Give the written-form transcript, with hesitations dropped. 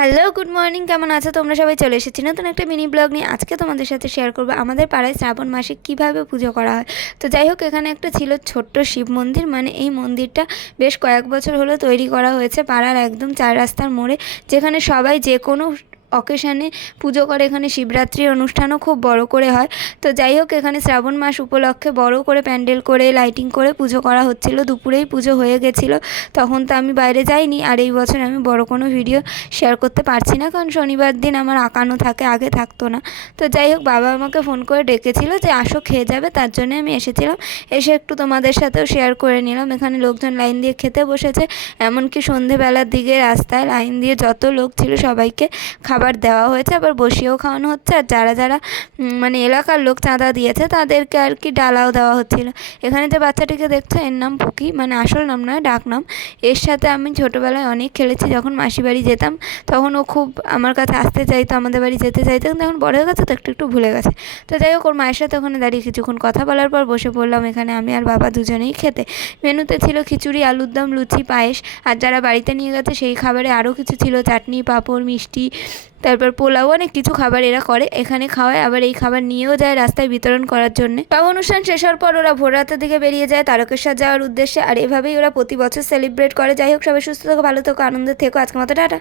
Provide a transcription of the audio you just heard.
Hello, good morning. কেমন আছো তোমরা সবাই? চলে এসেছি নতুন একটা মিনি ব্লগ নিয়ে। আজকে তোমাদের সাথে শেয়ার করবো আমাদের পাড়ায় শ্রাবণ মাসে কীভাবে পুজো করা হয়। তো যাই হোক, এখানে একটা ছিল ছোট্ট শিব মন্দির। মানে এই মন্দিরটা বেশ কয়েক বছর হলো তৈরি করা হয়েছে পাড়ার একদম চার রাস্তার মোড়ে, যেখানে সবাই যে কোনো অকেশানে পুজো করে। এখানে শিবরাত্রির অনুষ্ঠানও খুব বড় করে হয়। তো যাই হোক, এখানে শ্রাবণ মাস উপলক্ষে বড় করে প্যান্ডেল করে লাইটিং করে পুজো করা হচ্ছিল। দুপুরেই পুজো হয়ে গেছিলো, তখন তো আমি বাইরে যাইনি। আর এই বছর আমি বড় কোনো ভিডিও শেয়ার করতে পারছি না, কারণ শনিবার দিন আমার আঁকানো থাকে, আগে থাকতো না। তো যাই হোক, বাবা আমাকে ফোন করে ডেকেছিল যে আসো খেয়ে যাবে, তার জন্য আমি এসেছিলাম। এসে একটু তোমাদের সাথেও শেয়ার করে নিলাম। এখানে লোকজন লাইন দিয়ে খেতে বসেছে, এমনকি সন্ধেবেলার দিকে রাস্তায় লাইন দিয়ে যত লোক ছিল সবাইকে খাবার দেওয়া হয়েছে, আবার বসিয়েও খাওয়ানো হচ্ছে। আর যারা যারা মানে এলাকার লোক চাঁদা দিয়েছে তাদেরকে আর কি ডালাও দেওয়া হচ্ছিল। এখানে যে বাচ্চাটিকে দেখছো, এর নাম পুকি, মানে আসল নাম নয়, ডাক নাম। এর সাথে আমি ছোটোবেলায় অনেক খেলেছি। যখন মাসি বাড়ি যেতাম তখন ও খুব আমার কাছে আসতে চাইতো, আমাদের বাড়ি যেতে চাইতো, কিন্তু এখন বড় হয়ে গেছে তো একটু একটু ভুলে গেছে। তো যাই হোক, ওর মায়ের সাথে ওখানে দাঁড়িয়ে কিছুক্ষণ কথা বলার পর বসে পড়লাম এখানে আমি আর বাবা দুজনেই খেতে। মেনুতে ছিল খিচুড়ি, আলুর দম, লুচি, পায়েস। আর যারা বাড়িতে নিয়ে গেছে সেই খাবারে আরও কিছু ছিল, চাটনি, পাঁপড়, মিষ্টি, তারপর পোলাও, অনেক কিছু খাবার এরা করে এখানে খাওয়ায়। আবার এই খাবার নিয়েও যায় রাস্তায় বিতরণ করার জন্য। সব অনুষ্ঠান শেষ হওয়ার পর ওরা ভোর রাতের দিকে বেরিয়ে যায় তারকেশ্বর যাওয়ার উদ্দেশ্যে। আর এভাবেই ওরা প্রতি বছর সেলিব্রেট করে। যাই হোক, সবাই সুস্থ থেকো, ভালো থেকো, আনন্দে থেকো। আজকের মতো টাটা।